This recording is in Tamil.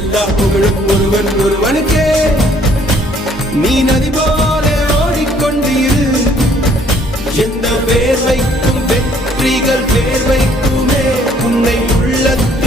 எல்லா புகழும் ஒருவன் ஒருவனுக்கே. நீ நதி போல ஓடிக்கொண்டிரு. எந்த வேர்வைக்கும் வெற்றிகள் வேர்வைக்குமே உன்னை உள்ளத்தில்